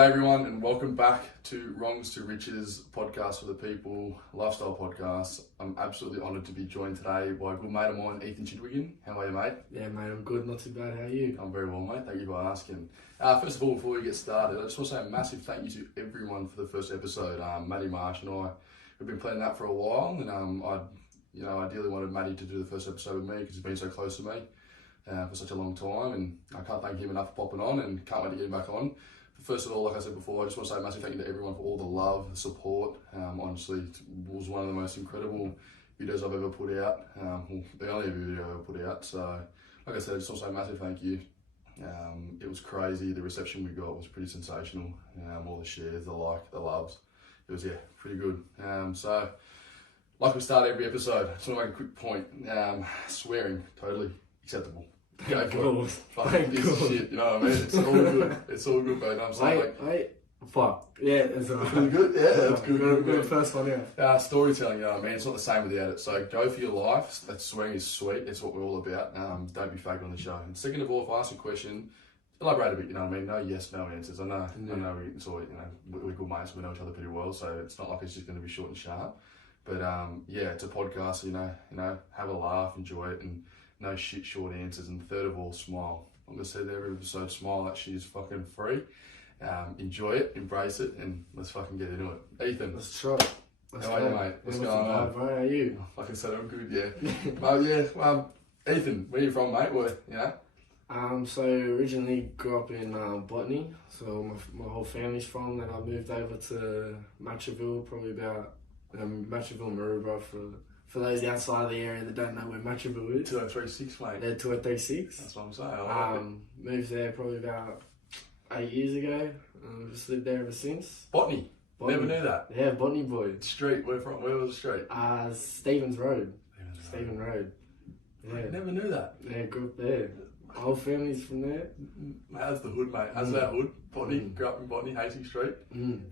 G'day everyone and welcome back to Wrongs to Riches podcast for the people, lifestyle podcast. I'm absolutely honoured to be joined today by a good mate of mine, Ethan Chigwidden. How are you, mate? Yeah, mate, I'm good, not too bad. How are you? I'm very well, mate. Thank you for asking. First of all, before we get started, I just want to say a massive thank you to everyone for the first episode. Maddie Marsh and I have been planning that for a while, and I ideally wanted Maddie to do the first episode with me because he's been so close to me for such a long time, and I can't thank him enough for popping on, and can't wait to get him back on. First of all, like I said before, I just want to say a massive thank you to everyone for all the love, the support. Honestly, it was one of the most incredible videos I've ever put out. The only video I've ever put out. So, like I said, I just want to say a massive thank you. It was crazy. The reception we got was pretty sensational. All the shares, the loves. It was, pretty good. So, like we start every episode, I just want to make a quick point. Swearing, totally acceptable. Thank God. Fucking piece of shit, you know what I mean? It's all good. It's all good, mate. I'm saying, fuck. Yeah, it's alright. Really good? Yeah, that's good. Good first one, yeah. Storytelling, you know what I mean? It's not the same without it. So go for your life. That swearing is sweet. It's what we're all about. Don't be fake on the show. And second of all, if I ask a question, elaborate a bit, you know what I mean? No yes, no answers. I know it's all, we're good mates. We know each other pretty well, so it's not like it's just going to be short and sharp. But it's a podcast, so, have a laugh, enjoy it, and no shit short answers. And third of all, smile. I'm going to say every episode, smile. That shit is fucking free. Enjoy it, embrace it, and let's fucking get into it. Ethan. Let's try. How are you, mate? What's going on? How are you? Like I said, I'm good, yeah. Ethan, where are you from, mate? So originally grew up in Botany. So my whole family's from. Then I moved over to Matraville, probably about Matraville, Maroubra for those outside of the area that don't know where Matraville is. 2036, mate. Yeah, 2036. That's what I'm saying. Moved there probably about 8 years ago. Just lived there ever since. Botany. Never knew that. Yeah, Botany boy. Street, where from? Where was the street? Stevens Road. Stephen Road. Yeah. I never knew that. Yeah, grew up there. My whole family's from there. How's the hood, mate? How's that hood? Botany, grew up in Botany, Hastings Street.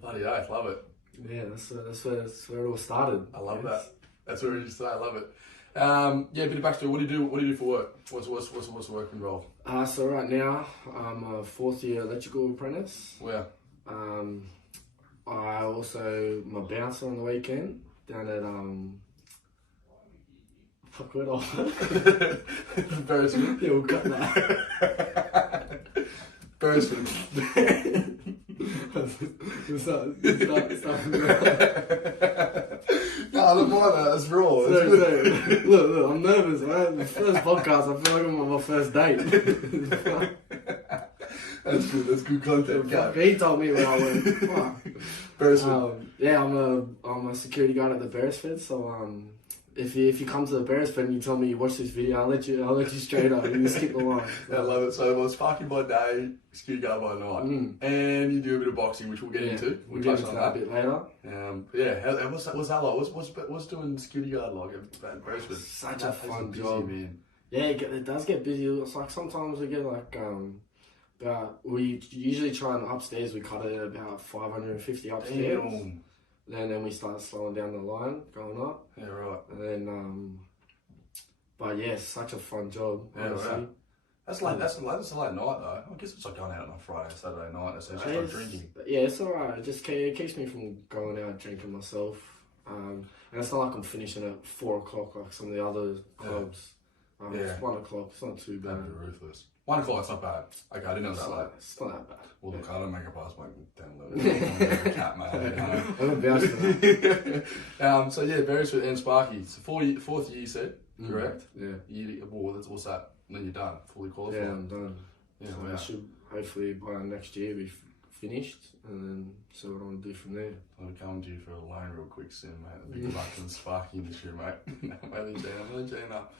Bloody oath, love it. Yeah, that's where it all started. I love that. That's where you start. I love it. A bit of backstory. What do you do for work? What's the work involved? So right now I'm a fourth year electrical apprentice. Where? I also my bouncer on the weekend down at fuck it off. Beresford. Yeah, we'll cut that. Beresford. No, I don't mind that. That's raw. Look, I'm nervous, man. The first podcast, I feel like I'm on my first date. That's good. That's good content. He told me where I went. Fuck. Beresford. I'm a security guard at the Beresford. So if you come to the Beresford and you tell me you watch this video, I'll let you straight up. You can skip the line. I love it. So it was sparking by day, security guard by night, and you do a bit of boxing, which we'll get into. We'll touch on that a bit later. What's that like? What's doing security guard like at Beresford? Such a fun job, man. Yeah, it does get busy. It's like sometimes we get we usually try and upstairs we cut it at about 550 upstairs. Damn. Then we start slowing down the line, going up. Yeah, right. And then, such a fun job. Yeah, honestly. right. That's late night though. I guess it's like going out on a Friday, Saturday night. It's just like drinking. Yeah, it's alright. It keeps me from going out drinking myself. And it's not like I'm finishing at 4 o'clock like some of the other clubs. It's 1 o'clock. It's not too bad. That'd be ruthless. 1 o'clock, it's not bad. Okay, I didn't know that late. It's not that bad. Well, look, I don't make it past like 10, 11. I'm a cat, mate. I'm gonna vouch for that. Beresford and Sparky. It's the fourth year, you said, correct? Yeah. What's that? And then you're done, fully qualified. Yeah, I'm done. Yeah, so I should hopefully by next year be finished, and then see what I want to do from there. I'll come to you for a loan real quick soon, mate. The big bucks in the Sparky industry, mate. I'm only joking up.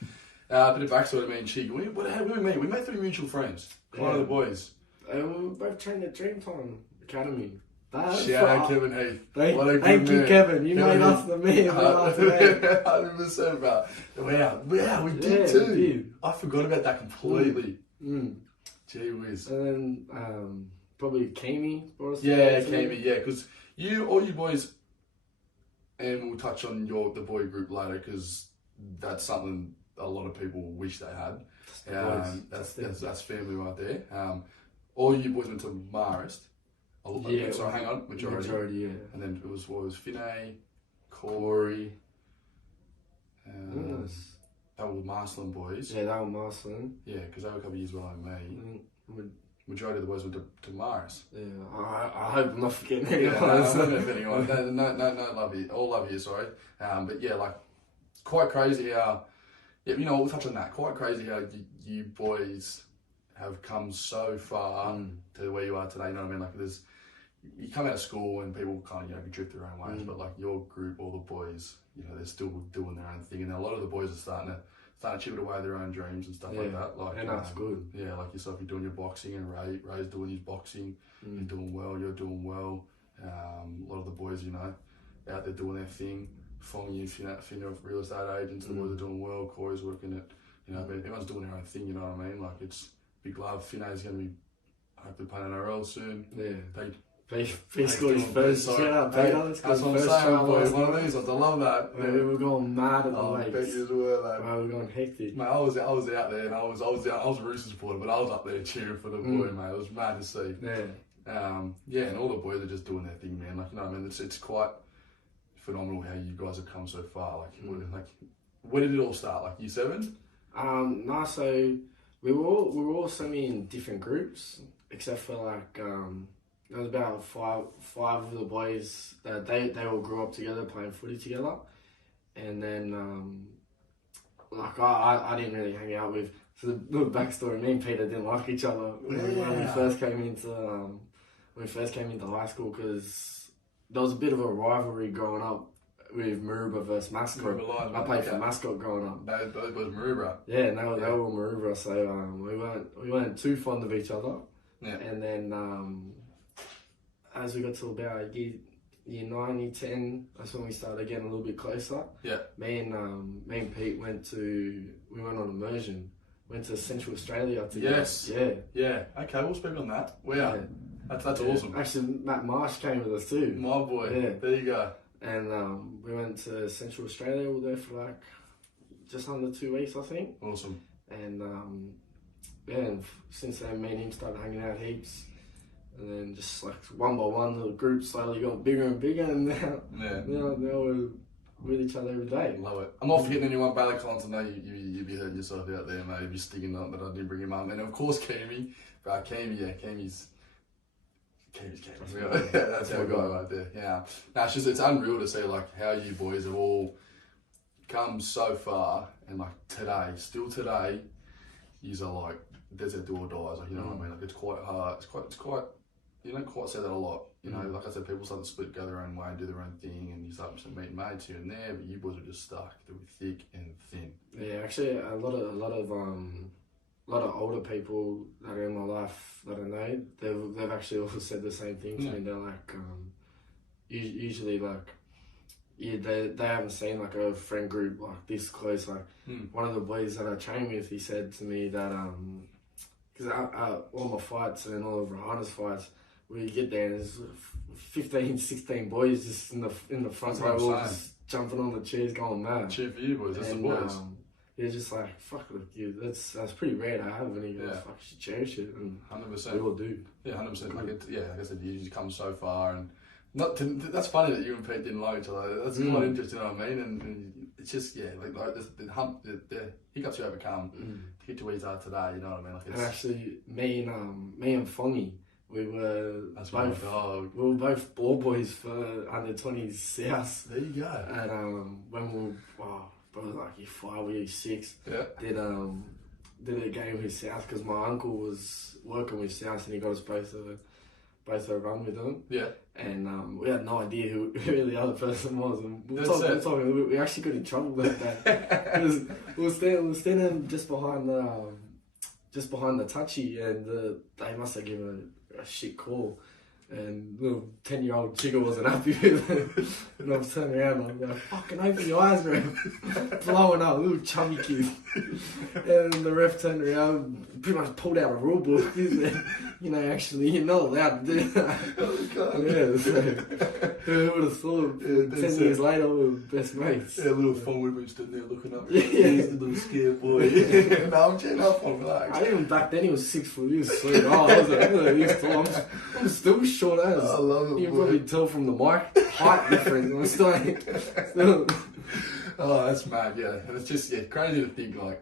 A bit of backstory to me and Chig. How did we meet? We met through mutual friends. One of the boys. We both trained at Dreamtime Academy. Shout out Kevin Heath. Thank you, Kevin. You made us the man. 100%, bro. Wow, we did too. We did. I forgot about that completely. Gee whiz. And then probably Kami. Kami, because all you boys, and we'll touch on the boy group later because that's something a lot of people wish they had. That's family right there. All you boys went to Marist, Sorry, hang on, majority. Yeah. And then it was Finney, Corey. They were the Marsland boys. Yeah, they were Marsland. Yeah, because they were a couple of years behind me. Mm. Majority of the boys were to Morris. Yeah, I hope I'm not forgetting anyone. Yeah, no, I'm not forgetting anyone. No, love you. All love you, sorry. But yeah, like, quite crazy how, yeah, you know, we'll touch on that. Quite crazy how you boys have come so far to where you are today, you know what I mean? Like, you come out of school and people kind of, you know, drift their own ways, but like your group, all the boys, you know, they're still doing their own thing, and a lot of the boys are starting to chip it away at their own dreams and stuff like that. Like, and that's good. Yeah, like yourself, you're doing your boxing, and Ray's doing his boxing. You're doing well. You're doing well. A lot of the boys, you know, out there doing their thing. Fongy, Finna, real estate agents, the boys are doing well. Corey's working at, you know, but everyone's doing their own thing. You know what I mean? Like, it's big love. Finna's going to be hopefully playing NRL soon. Yeah. He scored his first. That's what I'm saying, boys. One of these ones. I love that. We were going mad at the I lakes. bet you were, like. We were going hectic. Mate, I was out there, and I was a Roosters supporter, but I was up there cheering for the boy, mate. It was mad to see. Yeah. And all the boys are just doing their thing, man. Like, you know what I mean? It's quite phenomenal how you guys have come so far. Like, where did it all start? Like year 7? No, so we were all semi in different groups, except for like there was about five of the boys that they all grew up together playing footy together, and then like I didn't really hang out with. So the little backstory: me and Peter didn't like each other when we first came into high school, because there was a bit of a rivalry growing up with Maroubra versus Mascot. I played for Mascot growing up. Those was Maroubra. Yeah, they were Maroubra, so we weren't too fond of each other. Yeah. And then as we got to about year 9, year 10, that's when we started getting a little bit closer. Yeah. Me and Pete went on immersion. Went to Central Australia together. Yes. Yeah. Yeah. Okay, we'll speak on that. Wow. Yeah. That's awesome. Actually, Matt Marsh came with us too. My boy. Yeah. There you go. And we went to Central Australia. We were there for like just under 2 weeks, I think. Awesome. And and since then, me and him started hanging out heaps. And then just like one by one, the group slowly got bigger and bigger, and now we're with each other every day. Love it. I'm not forgetting anyone. Bailey Collins, I know you'd be hurting yourself out there, mate. You'd be sticking up that I didn't bring him up. And of course, Keamy. But Keamy's. Yeah, that's our guy right there. Yeah. No, it's unreal to see like how you boys have all come so far, and like still today, yous are like desert do or dies. Like, you know what I mean? Like, it's quite hard. It's quite. You don't quite say that a lot. You know, like I said, people start to split, go their own way, and do their own thing, and you start to meet mates here and there. But you boys are just stuck through thick and thin. Yeah, actually, a lot of older people that are in my life that I know, they've actually also said the same thing to me. They're like, usually like, yeah, they haven't seen like a friend group like this close. Like one of the boys that I train with, he said to me that because all my fights and all of Rahana's fights, we get there and there's 15, 16 boys just in the front row, all just jumping on the chairs, going mad. Cheer for you boys, that's the boys. They're just like, fuck, look, that's pretty rare to have, and he goes, fuck, you should cherish it, and 100%. We all do. Yeah, 100%. Like like I said, you come so far, and that's funny that you and Pete didn't like each other. That's quite interesting, you know what I mean? And it's just, like the hiccups you overcome to get to where you are today, you know what I mean? Like, and actually, me and Fonny, we were both ball boys for under 20s South. There you go. And when we were probably like year 5 or year 6, did a game with South, because my uncle was working with South and he got us both a run with them. Yeah. And we had no idea who the other person was. And we were talking a little bit. We actually got in trouble that day. we were standing just behind the touchy, and they must have given a shit call. And little 10-year-old Chigga wasn't happy with it. And I was turning around and I'm like, fucking open your eyes, bro. Blowing up, little chubby kid. And the ref turned around, pretty much pulled out a rule book. You know, actually, you're not allowed to do that. Who would have thought 10 years later we were best mates. Yeah, little phone with me stood there looking up. He's the little scared boy. No, I'm chatting up on relax. Even back then he was 6 foot, he was sweet. I was like, he's tall. I'm still short. short as. I love it. You can probably tell from the mic height difference. I'm still. Oh, that's mad, yeah. And it's just crazy to think like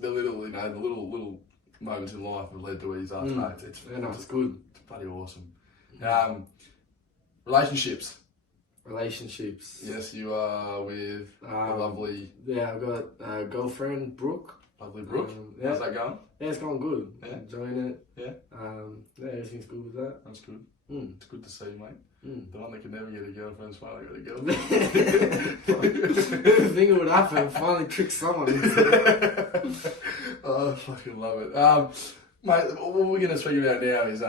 the little moments in life have led to where he's at. It's good. It's bloody awesome. Relationships. Yes, you are with a lovely. Yeah, I've got a girlfriend, Brooke. Lovely Brooke. How's that going? Yeah, it's going good. Yeah. Enjoying it. Yeah. Everything's good with that. That's good. It's good to see, mate. The one that can never get a girlfriend's finally got a girlfriend. Didn't think it would happen. Finally tricked someone into it. Oh, I fucking love it. Mate, what we're going to speak about now is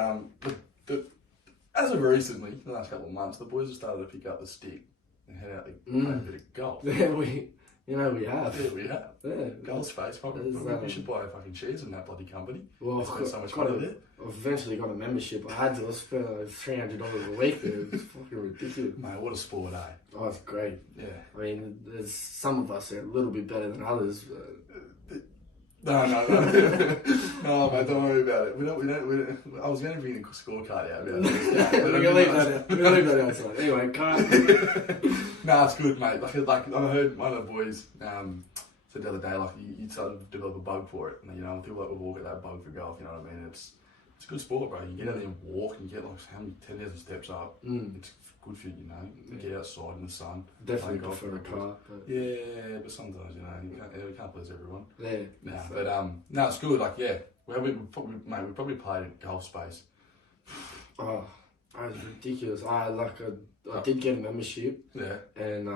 as of recently, the last couple of months, the boys have started to pick up the stick and head out to play a bit of golf. Yeah, we have. Yeah, we have. Yeah. Goal space. Probably we should buy a fucking shares in that bloody company. Well, I've so much money there. I've eventually got a membership. I had to. I spent like $300 a week there. It was fucking ridiculous. Mate, what a sport, eh? Oh, it's great. Yeah. I mean, there's some of us are a little bit better than others. No, no, mate, don't worry about it. We don't. I was going to bring the scorecard out about it. We're gonna leave that outside. Anyway, can't. Nah, it's good, mate. Like I heard one of the boys said the other day, like you start to develop a bug for it. And, I feel like we walk at that bug for golf. You know what I mean? It's a good sport, bro. You get out there and walk, and you get like how many 10,000 steps up. It's good for you, Get outside in the sun. Definitely prefer a car. But... Yeah, but sometimes you can't please everyone. Yeah. Nah, but no, it's good. Like we probably played in golf space. Oh, that was ridiculous. I did get a membership. Yeah. And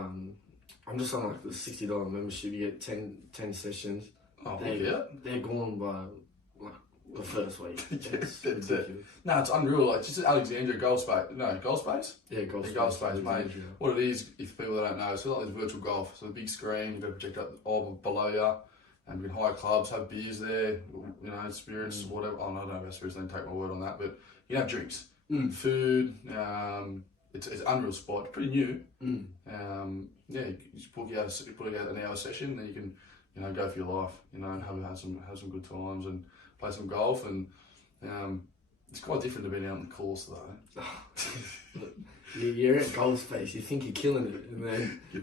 I'm just on like the $60 membership. You get 10 sessions. Oh, they're gone by like the first week. It's ridiculous. No, it's unreal. Like just Alexandria golf space. No, golf space. Yeah, golf space, mate. What it is, if people don't know, it's like this virtual golf. So the big screen, you've got a projector all below you, and you can hire clubs, have beers there, spirits, whatever. Oh, no, I don't know about spirits. Don't take my word on that, but you can have drinks, food. It's an unreal spot. It's pretty new. You just book out an hour session, then you can go for your life. And have some good times and play some golf, and it's quite different to being out on the course though. You're at golf space, you think you're killing it, and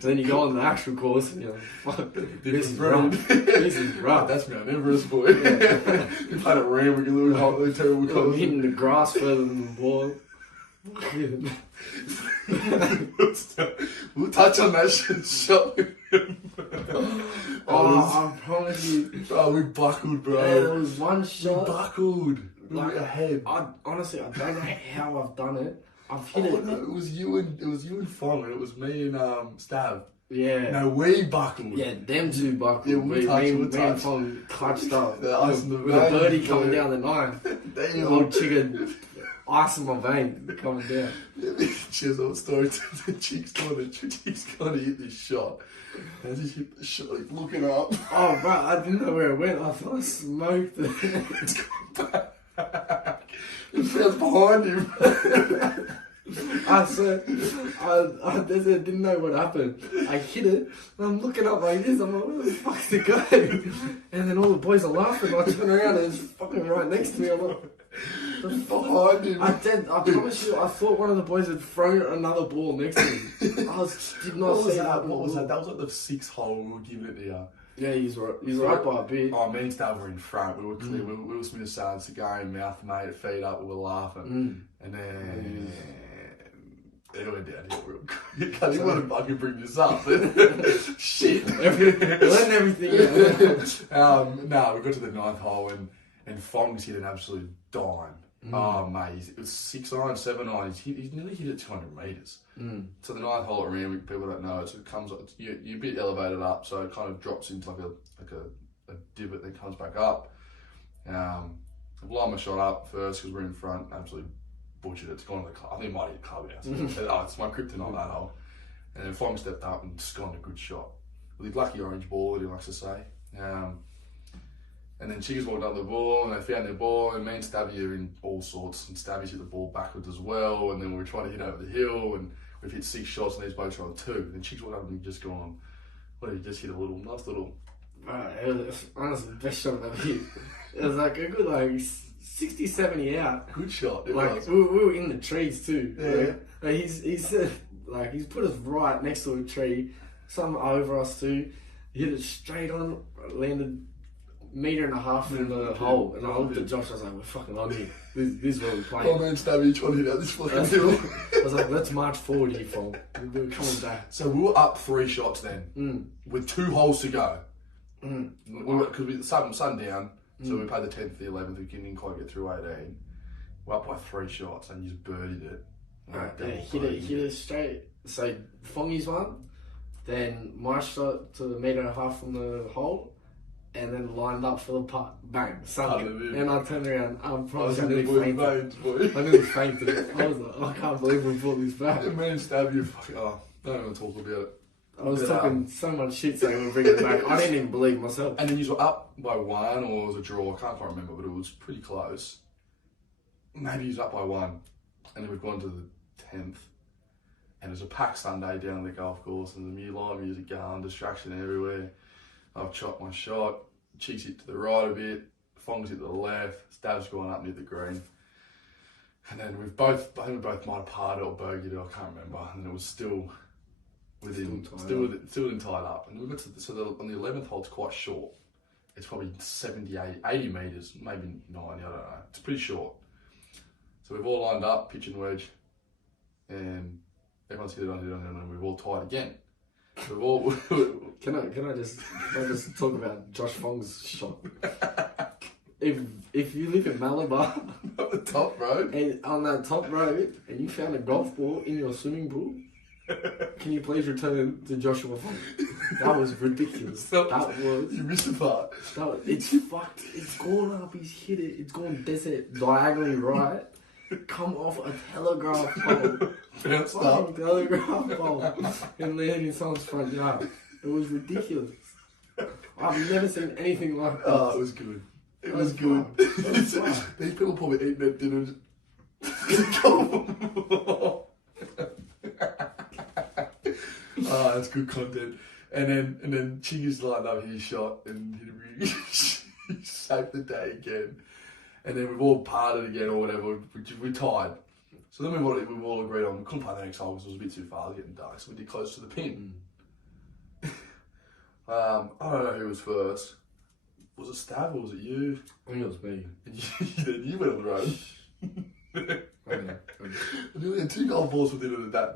then you go on the actual course and you're like, fuck, this is rough. This is rough. That's Mount Everest, boy. You played a ram with your little terrible course. Hitting the grass further than the ball. We'll touch on that shit shortly. I promise you. Oh, we buckled, bro. Yeah, there was one shot. We buckled. Like ahead. Honestly, I don't know how I've done it. I've hit it. No, it was you and Fong, and it was me and Stav. Yeah. No, we buckled. Yeah, them two buckled. Yeah, we touched. Me and Fong clutched up. The ice in the with a birdie coming down the nine. Damn. Old chicken. Ice in my vein coming down. Cheers, old story. The chick's going to hit this shot. As he hit the shot, he's looking up. Oh, bro, I didn't know where it went. I thought I smoked it. It's gone back. It feels behind him. I said, I didn't know what happened. I hit it, and I'm looking up like this. I'm like, where the fuck's it going? And then all the boys are laughing. I turn around and it's fucking right next to me. I'm like, behind him. I promise you, I thought one of the boys had thrown another ball next to me. Did not see that. What was that? That was like the 6th hole we were giving it to you. Yeah, he's right by a bit. Oh, me and Stav were in front. We were clear. Will Smith started to go, mouth made, feet up. We were laughing, and then it went downhill real quick. I didn't want to fucking bring this up, but shit. Learn everything. No, we got to the 9th hole and Fong's hit an absolute dime. Oh, mate, it was 6 iron, 7 iron. He nearly hit it 200 metres. So the 9th hole at Randwick, people don't know, so it comes, you're a bit elevated up, so it kind of drops into like a divot, then comes back up. I blow my shot up first because we're in front, absolutely butchered it. It's gone to the club. I think it might hit the clubhouse. It's my kryptonite, that hole. And then Fong stepped up and just gone a good shot. With the lucky orange ball, that he likes to say. And then Chiggers walked up the ball and they found their ball, and me and Stabby are in all sorts, and Stabby's hit the ball backwards as well, and then we were trying to hit over the hill, and we've hit 6 shots and these blokes are on 2. And then Chiggs walked up and just gone, what did he just hit a nice little... It was honestly the best shot I've ever hit. It was like a good 60, 70 out. Good shot. Like, we were in the trees too. Yeah. Like, he's put us right next to a tree, some over us too. He hit it straight on, landed 1.5 meters from the hole. And I looked at Josh, I was like, we're fucking on here. This is where we're playing. Oh man, Stabby, trying to hit out this fucking hill. I was like, let's march forward here, Fong. We're coming back. So we were up 3 shots then, with 2 holes to go. Because we sundown, so we played the 10th, the 11th, we didn't quite get through 18. We're up by 3 shots and you just birdied it. Hit it straight. So Fongy's one, then my shot to the 1.5 meters from the hole, and then lined up for the putt. Bang, sunk it. And I turned around. I nearly fainted. I was like, I can't believe we brought this back. Yeah, man, Stabby, fucking, don't even talk about it. I was talking so much shit saying we're bringing it back. I didn't even believe myself. And then you were up by 1 or it was a draw, I can't quite remember, but it was pretty close. Maybe you was up by 1. And then we've gone to the 10th. And there's a packed Sunday down the golf course and the live music going, distraction everywhere. I've chopped my shot, Cheeks hit to the right a bit, Fong's hit to the left, Stab's going up near the green. And then I think we both might have parred or bogeyed it, I can't remember. And it was still tied up. And we got to on the 11th hole, it's quite short. It's probably 80 metres, maybe 90, I don't know. It's pretty short. So we've all lined up, pitch and wedge, and everyone's hit it on, and we've all tied again. We've all... Can I just talk about Josh Fong's shot? If you live in Malabar, on the top road, and on that top road, and you found a golf ball in your swimming pool, can you please return it to Joshua Fong? That was ridiculous. You missed the part. It's fucked. It's gone up. He's hit it. It's gone desert diagonally right. Come off a telegraph pole. Bounced up. Telegraph pole. And landed in someone's front yard. It was ridiculous. I've never seen anything like that. Oh, it was good. It was good. These people probably eating their dinners. That's good content. And then Chiggy's lined up his shot and he saved the day again. And then we've all parted again or whatever. We tied. So then we've all agreed on we couldn't play the next hole because it was a bit too far, it was getting dark. So we did close to the pin. I don't know who was first. Was it Stab or was it you? I think it was me. And you went on the road. And you had 2 golf balls within that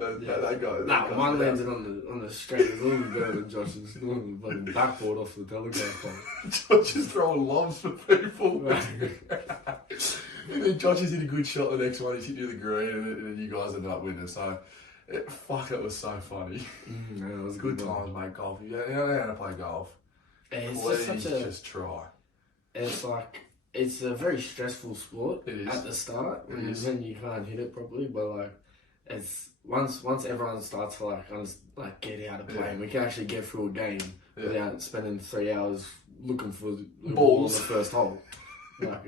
go. Nah, mine landed on the straight. It was a little bit better than Josh's. On the fucking backboard off the telegraph pole. Josh is throwing lobs for people. And then Josh has hit a good shot the next one. He's hit near the green, and then you guys ended up winning. So, it was so funny. Yeah, it was good times, mate. Golf. You know how to play golf. It's just try. It's like it's a very stressful sport at the start when you can't hit it properly. But like, it's once everyone starts to like get out of play, and we can actually get through a game without spending 3 hours looking for the ball on the first hole. Like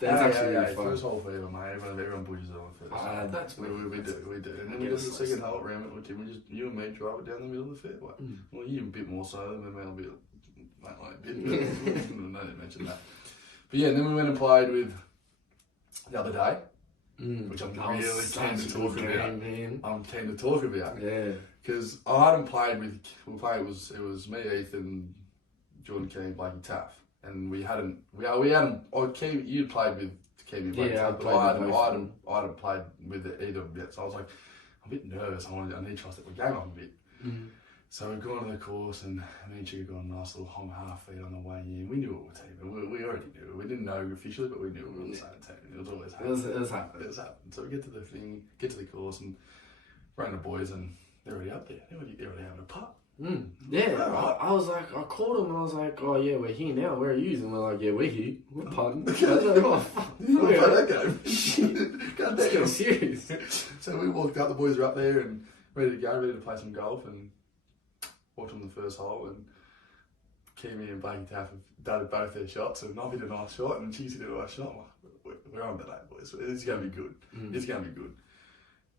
that's actually really fun. First hole forever, mate. Everyone pushes it on first. That's we do. And then we get to the second hole around it with Tim. You and me drive it down the middle of the fairway. Well, you a bit more so than me. I'll be like a bit. I didn't mention that. But yeah, and then we went and played with the other day, which I'm really keen to talk about. I'm keen to talk about. Yeah. Because I hadn't played with. It was me, Ethan, Jordan Keane, Blakey Taff. And we hadn't. You'd played with Keane, but I hadn't played with either yet. So I was like, I'm a bit nervous. I need to try to step my game up a bit. So we've gone to the course, and me and Chica got a nice little home half feed on the way in. We knew it was a team. We already knew it. We didn't know officially, but we knew we were on the same team. It was always happening. It was happening. So we get to the thing, get to the course, and rang the boys, and they're already up there. They're already having a putt. Yeah, I was like, I called them and I was like, oh yeah, we're here now, where are you? And they're like, yeah, we're here. We're putting. I was like, oh fuck. You don't play that game. Shit. Let's get serious. So we walked out, the boys are up there and ready to go, ready to play some golf, and walked on the first hole, and Kimi and Blakey Taff have done both their shots, and I've hit a nice shot, and she's hit a nice shot. We're on today, boys. It's going to be good. It's going to be good.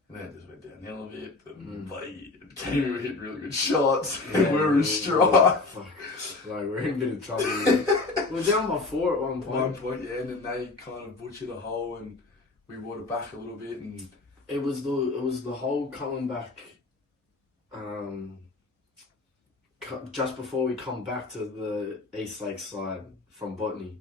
And then it just went downhill a bit, and Blakey and Kimi were hitting really good shots, and we were in stride. Like, we're in a bit of trouble. We're down by 4 at one At point. one point, yeah, and then they kind of butchered a hole, and we brought it back a little bit, and It was the hole coming back, just before we come back to the East Lake side from Botany.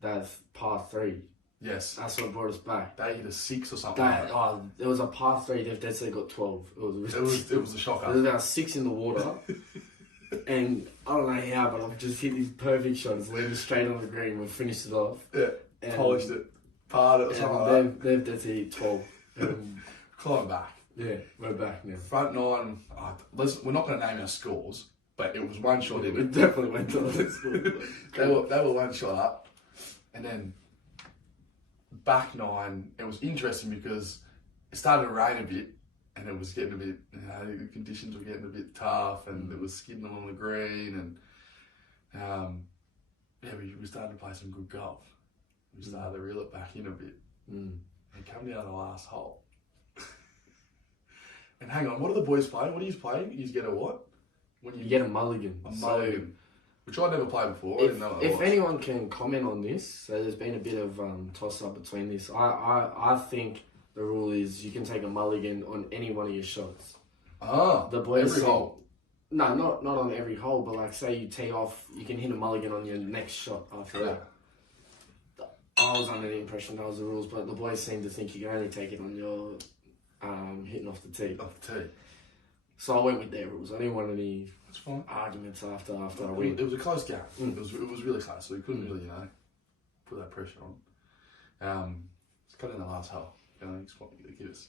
That's par 3. yes, That's what brought us back. they hit a 6 or something. Like that. It was a par 3. They've dead set got 12. It was a There shocker. was about 6 in the water, and I don't know how, but I've just hit this perfect shot. It's landed straight on the green. We finished it off. Yeah, And, polished it, parred it or something like that. They've dead set hit 12. Climb back. Yeah, we're back now. Front 9, we're not going to name our scores, but it was one shot in We it. definitely went to the school. They were one shot up, and then back 9, it was interesting because it started to rain a bit, and it was getting a bit, the conditions were getting a bit tough, and it was skidding along the green, and we started to play some good golf. We started to reel it back in a bit, and come down the last hole. And hang on, what are the boys playing? What do you play? You get a what? When You get a mulligan. a mulligan, which I never played before. I didn't know what it If was. anyone can comment on this, so there's been a bit of toss up between this. I think the rule is you can take a mulligan on any one of your shots. The boys every hole. No, not on every hole, but like say you tee off, you can hit a mulligan on your next shot after that. I was under the impression that was the rules, but the boys seem to think you can only take it on your hitting off the tee. Off the tee. So I went with their rules. I didn't want any That's fine. arguments after I win. It was a close game. It was really close, so we couldn't really put that pressure on. Let's cut in the last hole. Just what you give us.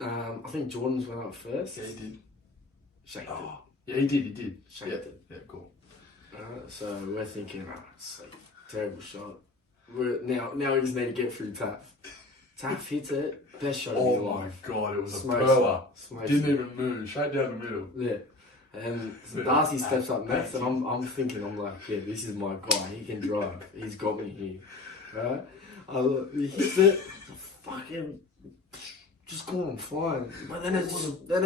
I think Jordan's went up first. Yeah, he did. Shaked Yeah, he did. Shaked it. Yeah, cool. So we're thinking, it's a terrible shot. Now we just need to get through Taff. Taff hits it, best shot of your Oh my life. god, it was Smokes a perler. Smokes Didn't it. even move, straight down the middle. Yeah. And Yeah. Darcy steps up next, and I'm like, yeah, this is my guy. He can drive. He's got me here. Right? He hits it, fucking just going flying. But then it's turned a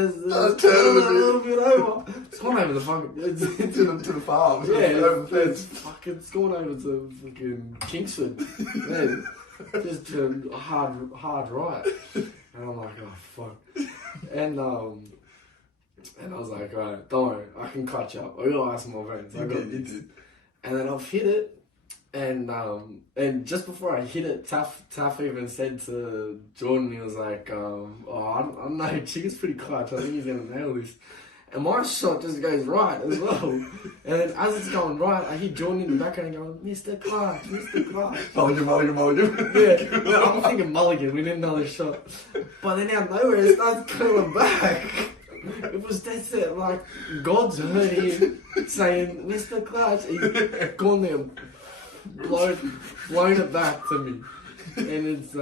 little bit over. It's gone over the fucking to the farm. yeah, Over the fence. it's gone over to fucking Kingsford. Man, just turned hard right. And I'm like, oh fuck. And I was like, alright, don't worry, I can catch up. I gotta ask my friends. I got this. And then I've hit it, and just before I hit it, Taff even said to Jordan, he was like, I don't know, Chig's pretty clutch. I think he's gonna nail this. And my shot just goes right as well. And then as it's going right, I hear Jordan in the background going, Mr. Clutch, Mr. Clutch. Mulligan. Yeah, well, I'm thinking mulligan, we need another shot. But then out of nowhere, it starts coming back. It was dead set, like, God's heard him saying, Mr. Clutch. He's gone there, blown it back to me. And it's,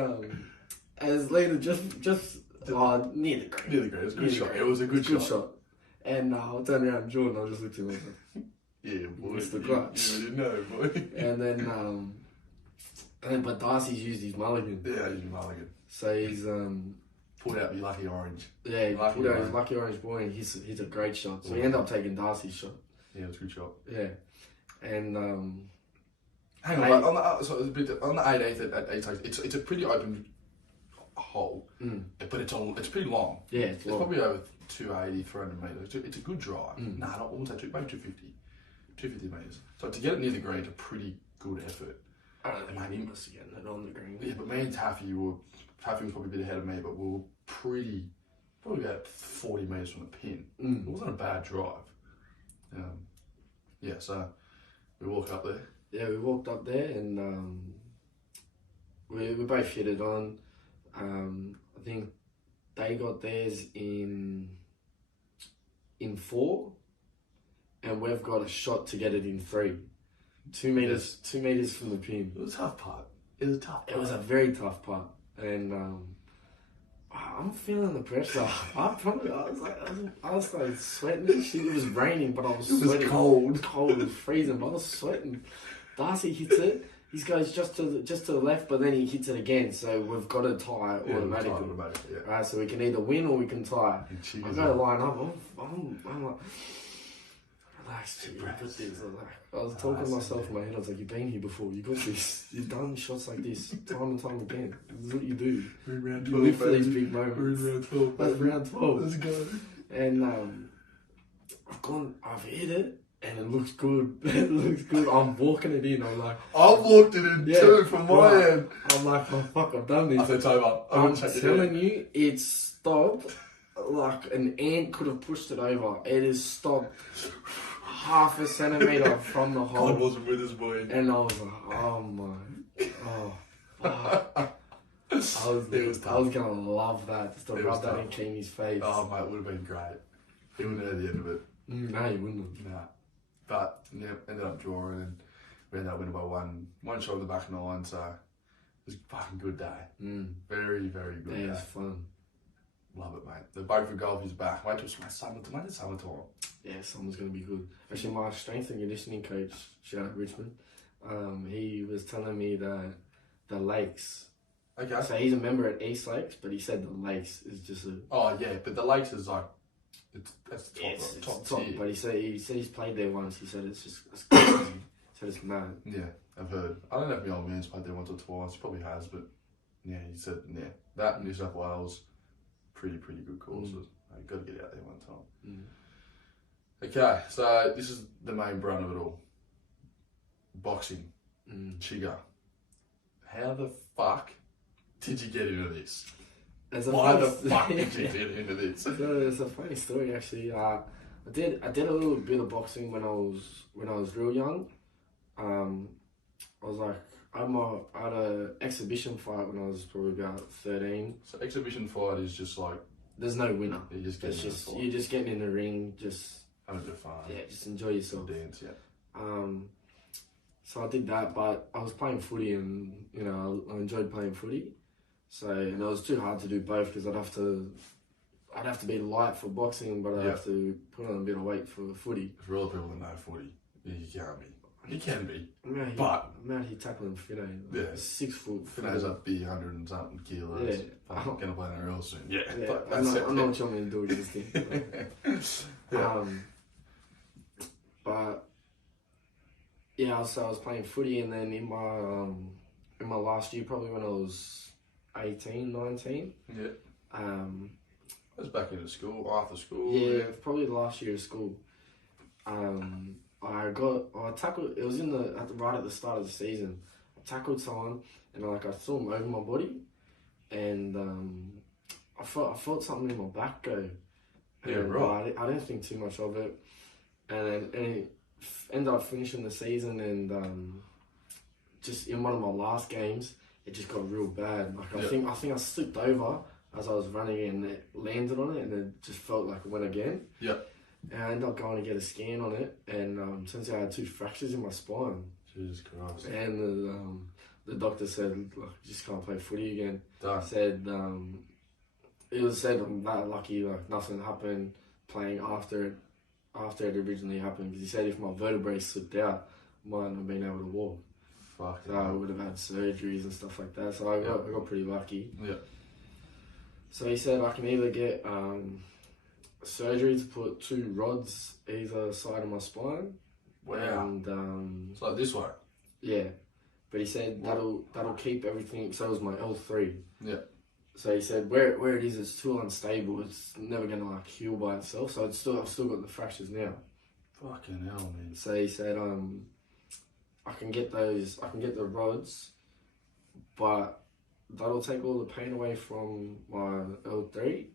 as later, just near the green. Near the green, it was a good shot. It was a good shot. And I turned around and Jordan, I just looked at him and was like, Yeah, boy. Mr. Clutch. You know, boy. And then, but Darcy's used his mulligan. Yeah, he's mulligan. So he's, Pulled out your lucky orange. yeah, he Lucky pulled out his orange. lucky orange boy and he's a great shot. So he ended up taking Darcy's shot. Yeah, it was a good shot. Yeah. And, Hang on, on the 18th at 8, it's a pretty open hole, but it's pretty long. yeah, It's probably over 280, 300 metres. It's a good drive. Nah, I wouldn't say maybe 250 metres. So to get it near the green, it's a pretty good effort. I don't think he must have gotten it on the green. Yeah, but me and Taffy was probably a bit ahead of me, but we were probably about 40 metres from the pin. It wasn't a bad drive. Yeah, so we walked up there. Yeah, we walked up there and we both hit it on. I think they got theirs in 4, and we've got a shot to get it in 3. 2 meters, 2 meters from the pin. It was a tough part. It was a very tough part, and I'm feeling the pressure. I was like sweating. It was raining, but I was sweating. It was cold. Cold, it was freezing, but I was sweating. Darcy hits it. He goes just to the left, but then he hits it again. So we've got to tie automatically. Yeah. Right, so we can either win or we can tie. I go to line up. I'm like, relax, you got this. I was talking to myself in my head. I was like, you've been here before. You got this. You've done shots like this time and time again. This is what you do. We're in round You 12, live for these baby. big moments. We're in round 12, That's baby. round 12. Let's go. And I've hit it, and it looks good. It looks good. I'm walking it in. I'm like, I've walked it in too from my end. I'm like, oh fuck, I've done this. I said it's over. I'm telling you, it stopped like an ant could have pushed it over. It is stopped half a centimetre from the hole. God wasn't with us, boy. And I was like, oh my, fuck. I was gonna love that, just to rub that in Keeney's face. Oh, mate, it would have been great. He wouldn't have had the end of it. No, you wouldn't have. Nah. But ended up drawing and we ended up winning by one shot in the back of the line, so it was a fucking good day. Very, very good day. Yeah, it was fun. Love it, mate. The boat for golf is back. Wait till it's my summertime. Yeah, summer's gonna be good. Actually, my strength and conditioning coach, shout out Richmond, he was telling me that the lakes. Okay. So he's a member at East Lakes, but he said the lakes is just a. Oh yeah, but the lakes is like, that's top tier. But he said he's played there once. He said it's crazy. He said it's mad. Yeah, I've heard. I don't know if my old man's played there once or twice. He probably has, but yeah, he said that and New South Wales, pretty good courses. You've got to get out there one time. Okay, so this is the main brunt of it all. Boxing. Chigga. How the fuck did you get into this? Why the fuck did you get into this? It's a funny story actually. I did a little bit of boxing when I was real young. I was like I had an exhibition fight when I was probably about 13. So exhibition fight is just like there's no winner. You're just getting in the ring, just having a bit of fun. Yeah, just enjoy yourself. Dance, yeah. So I did that, but I was playing footy, and I enjoyed playing footy. So and it was too hard to do both because I'd have to be light for boxing, but I'd have to put on a bit of weight for footy. For all the people that know footy, you can't be. You can be, but he tackling Finay. Yeah, 6 foot. Finay's up to be 100 and something kilos. Yeah, I'm gonna play in real soon. Yeah, I know what you want me to do against him. But yeah, so I was playing footy, and then in my last year, probably when I was 18, 19. Yeah. I was back into school, after school. Yeah, probably the last year of school. I tackled. It was right at the start of the season. I tackled someone, and I threw him over my body, and I felt something in my back go. Yeah, right. I didn't think too much of it, and it ended up finishing the season, and just in one of my last games, it just got real bad. I think I slipped over as I was running, and it landed on it, and it just felt like it went again. Yeah. And I ended up going to get a scan on it, and turns out I had 2 fractures in my spine. Jesus Christ. And the doctor said, you just can't play footy again. Done. Said, it was said I'm that lucky, nothing happened playing after it originally happened, because he said if my vertebrae slipped out, I might not have been able to walk. Fuck. So I would have had surgeries and stuff like that. So I got pretty lucky. Yeah. So he said I can either get surgery to put 2 rods either side of my spine. Wow. And it's like this way. Yeah, but he said that'll keep everything. So it was my L3. Yeah. So he said where it is, it's too unstable. It's never gonna heal by itself. So I've still got the fractures now. Fucking hell, man. So he said I can get the rods, but that'll take all the pain away from my L3.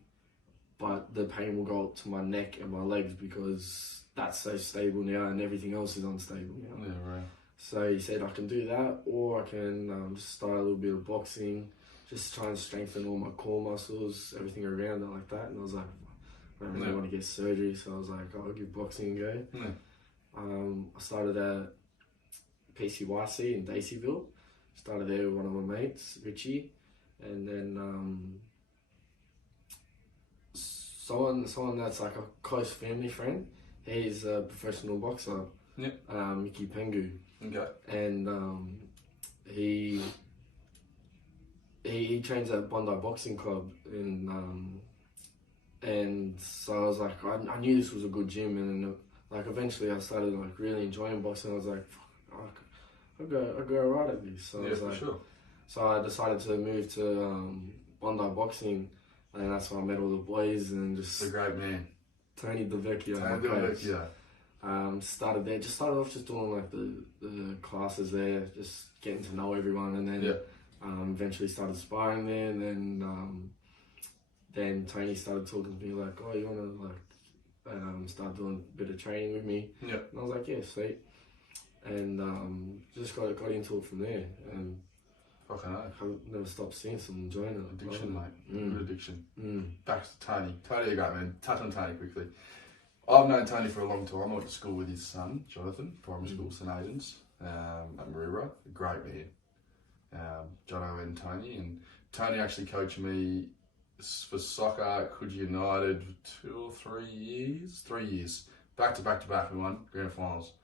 But the pain will go up to my neck and my legs because that's so stable now and everything else is unstable now. Yeah, right. So he said I can do that, or I can just start a little bit of boxing, just try and strengthen all my core muscles, everything around it like that. And I was like, I don't really want to get surgery, so I was like, I'll give boxing a go. Yeah. I started at PCYC in Daceyville. Started there with one of my mates, Richie, and then someone that's like a close family friend. He's a professional boxer. Yeah. Mickey Pengu. Okay. And he trains at Bondi Boxing Club and so I was like, I knew this was a good gym, and like eventually I started like really enjoying boxing. I was like, I'll go right at this. So I was for like, sure. so I decided to move to Bondi Boxing, and that's when I met all the boys and just The great man. Tony DeVecchio, my coach. Started there. Just started off just doing like the classes there, just getting to know everyone, and then eventually started sparring there. And then Tony started talking to me like, "Oh, you want to start doing a bit of training with me?" Yeah. And I was like, "Yeah, sweet." And just got into it from there. And Fucking hell. I've never stopped since. I'm enjoying it. Addiction, mate. Good addiction. Back to Tony. Tony, a great man. Touch on Tony quickly. I've known Tony for a long time. I went to school with his son, Jonathan, primary school, St. Aidan's, at Maroubra. A great man. Jono and Tony. And Tony actually coached me for soccer at Coogee United 2 or 3 years. 3 years. Back to back, we won grand finals.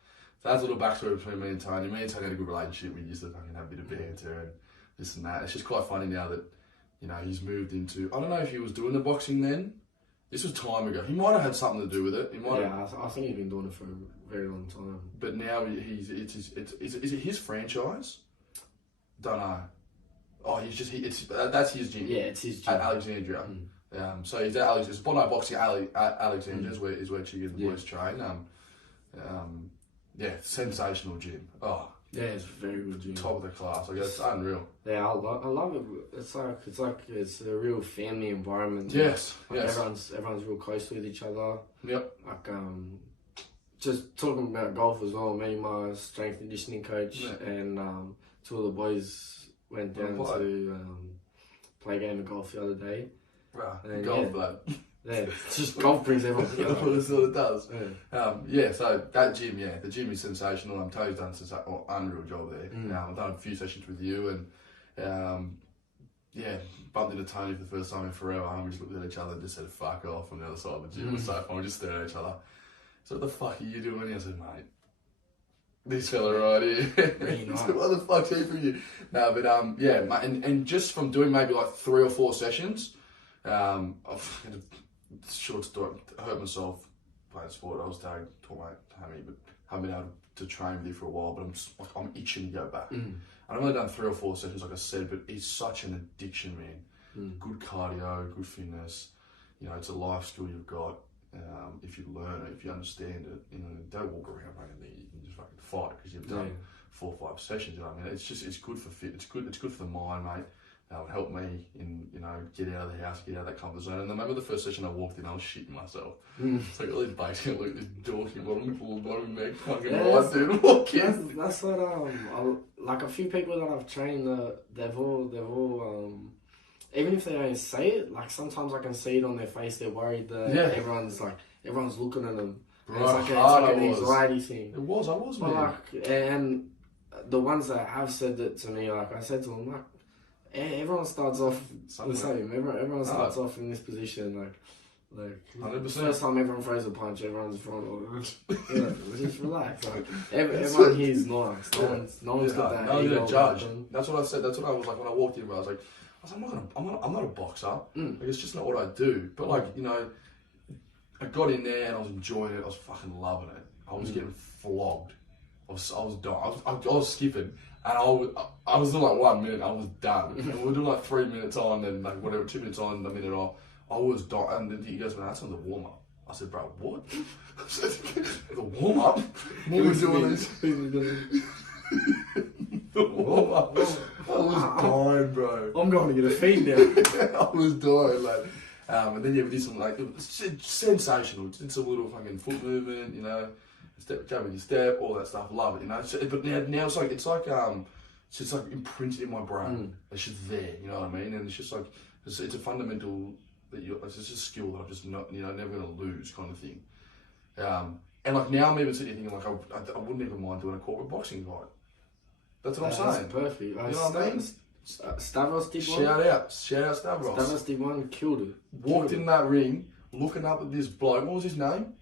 So that's a little backstory between me and Tony. Me and Tony had a good relationship. We used to fucking have a bit of banter and this and that. It's just quite funny now that, you know, he's moved into... I don't know if he was doing the boxing then. This was time ago. He might have had something to do with it. He might have, I think he's been doing it for a very long time. But now is it his franchise? Don't know. Oh, that's his gym. Yeah, it's his gym. At Alexandria. So he's at Alexandria. It's Bondi Boxing at Alexandria is where Chigwidden the boys train. Yeah, sensational gym. Oh, yeah, it's a very good gym. Top of the class. I guess it's unreal. Yeah, I love it. It's a real family environment. Yes, like everyone's real close with each other. Yep. Like just talking about golf as well. Me, my strength and conditioning coach, and 2 of the boys went down to play a game of golf the other day. Right, golf, blood. Yeah, it's just golf brings everyone together. That's what it sort of does. Yeah. So that gym, the gym is sensational. Tony's done an unreal job there. I've done a few sessions with you and, bumped into Tony for the first time in forever. And we just looked at each other and just said, fuck off on the other side of the gym. It was so fun. We just stared at each other. So what the fuck are you doing? I said, mate, this fella right here. Really nice. What the fuck's he for you? No, but mate, and just from doing maybe like 3 or 4 sessions, I've had a short story. I hurt myself playing sport. I was telling my hammy, but haven't been able to train with you for a while. But I'm itching to go back. I've only done 3 or 4 sessions, like I said, but it's such an addiction, man. Good cardio, good fitness. You know, it's a life skill you've got. If you learn it, if you understand it, you know, don't walk around fucking you can just fucking fight because you've done 4 or 5 sessions. You know what I mean? It's good for fit. It's good for the mind, mate. It helped me in, you know, get out of the house, get out of that comfort zone. And I remember the first session I walked in, I was shitting myself. It's like all these basic, like this dorky bottom neck fucking right dude walking. That's what like a few people that I've trained, they've all even if they don't say it, like sometimes I can see it on their face. They're worried that everyone's looking at them. Bro, it's like an anxiety thing. I was, but man. Like, and the ones that have said it to me, like I said to them, like, everyone starts off the same. Everyone starts off in this position, like 100%. First time everyone throws a punch, everyone's front. Just relax. Like everyone here is nice. No one's got that. No one's gonna judge. That's what I said. That's what I was like when I walked in. I was like, I'm not a boxer. Like it's just not what I do. But like, you know, I got in there and I was enjoying it. I was fucking loving it. I was getting flogged. I was dying. I was skipping. And I was doing like 1 minute, I was done. And we were doing like 3 minutes on, and like whatever, 2 minutes on, a minute off. I was dying. And then he goes, man, that's on the warm up. I said, bro, what? I said, the warm up? What was doing this? The warm up. I was dying, bro. I'm going to get a feed now. I was dying, like. And then you did some like, it was sensational. Did some little fucking foot movement, you know. Jab with your step, all that stuff. Love it, you know. But now it's like just like imprinted in my brain. It's just there, you know what I mean? And it's just like it's a fundamental that it's just a skill that I'm just not, you know, never gonna lose kind of thing. And like now I'm even sitting thinking like I wouldn't even mind doing a corporate boxing fight. That's what I'm saying. That's perfect. You know what I mean? Stavros did one. Shout out Stavros. Stavros did one, killed it. Walked in that ring, looking up at this bloke. What was his name?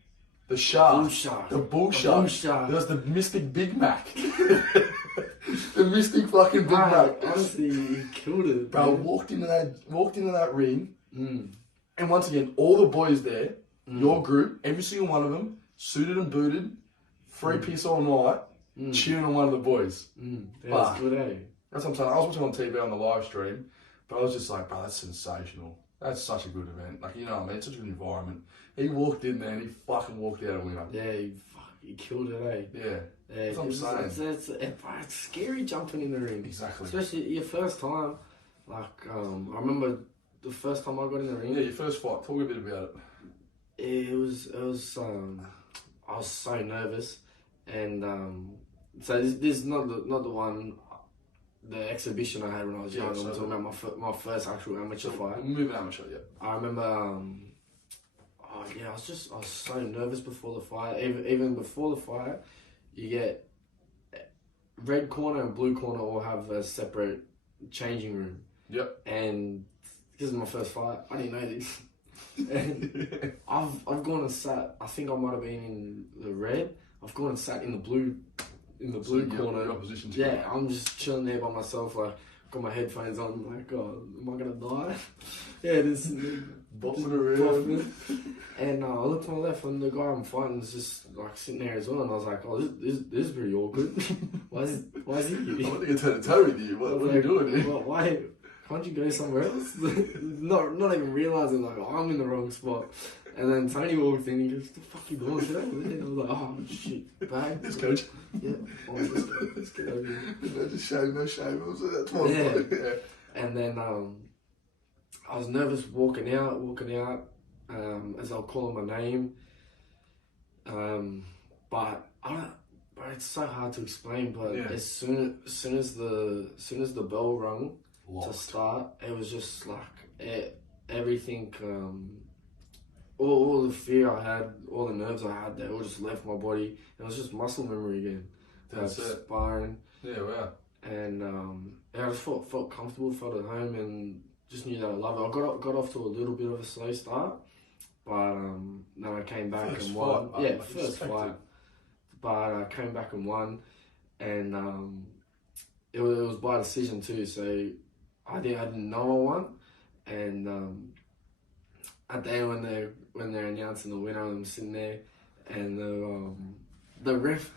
The Shark. The Bull Shark. There was the Mystic Big Mac. The Mystic fucking Big Mac. Honestly, he killed it. Bro, walked into that ring, and once again, all the boys there, your group, every single one of them, suited and booted, free piss all night, cheering on one of the boys. That's good, eh? That's what I'm saying. I was watching on TV on the live stream, but I was just like, bro, that's sensational. That's such a good event. Like, you know what I mean? It's such a good environment. He walked in there and he fucking walked out a winner. Yeah, he killed it, eh? Yeah. That's what I'm saying. It's scary jumping in the ring. Exactly. Especially your first time. Like, I remember the first time I got in the ring. Yeah, your first fight. Talk a bit about it. It was I was so nervous, and so this is not the one, the exhibition I had when I was young. I'm talking about my first actual amateur fight. Moving amateur, yeah. I remember, I was so nervous before the fight. Even before the fight, you get red corner and blue corner all have a separate changing room. Yep. And this is my first fight. I didn't know this. And I've gone and sat. I think I might have been in the red. I've gone and sat in the blue corner. Your opposition. Yeah, I'm just chilling there by myself. Like, got my headphones on. I'm like, oh, am I gonna die? Yeah, this bopping around. And I looked to my left, and the guy I'm fighting is just like sitting there as well. And I was like, oh, this is pretty awkward. why is he here? I want to get toe-to-toe with you. What are you doing here? Why can't you go somewhere else? not even realising, like, I'm in the wrong spot. And then Tony walked in, he goes, what the fuck are you doing today? And I was like, oh, shit, bag. Yes, coach. Yeah, let's get over here. No shame. That's one point. Yeah. And then I was nervous walking out, as I'll call my name. But it's so hard to explain. But as soon as the bell rung to start, it was just like everything. All the fear I had, all the nerves I had, they all just left my body. It was just muscle memory again. That's it. Sparring. Yeah, wow. And I just felt comfortable, felt at home, and just knew that I loved it. I got off to a little bit of a slow start, but then I came back and won. First fight. But I came back and won, and it was by decision too. So I didn't know I won, and at the end when they're announcing the winner, I'm sitting there, and the ref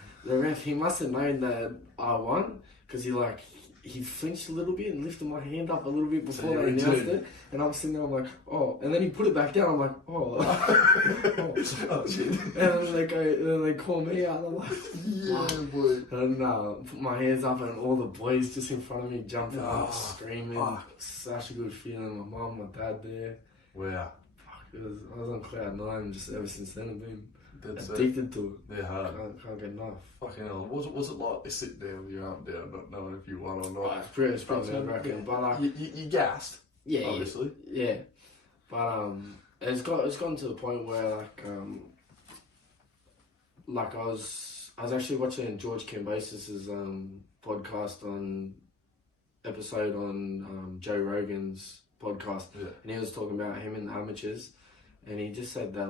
he must have known that I won, because he flinched a little bit and lifted my hand up a little bit before they announced it, and I'm sitting there, I'm like, oh, and then he put it back down, I'm like, oh, oh shit. And then they call me out, I'm like, yeah, boy. And put my hands up, and all the boys just in front of me jumping up, screaming. Such a good feeling. My mum, my dad there. Wow. I was on cloud nine just ever since then. I've been addicted to it. They're hard. Can't get enough. Fucking hell. What's it like to sit there with your arm down, not knowing if you won or not? It's pretty nerve-wracking, but you gassed. Yeah, obviously. Yeah, but it's gotten to the point where I was actually watching George Kambasis's podcast episode on Joe Rogan's podcast, and he was talking about him and the amateurs, and he just said that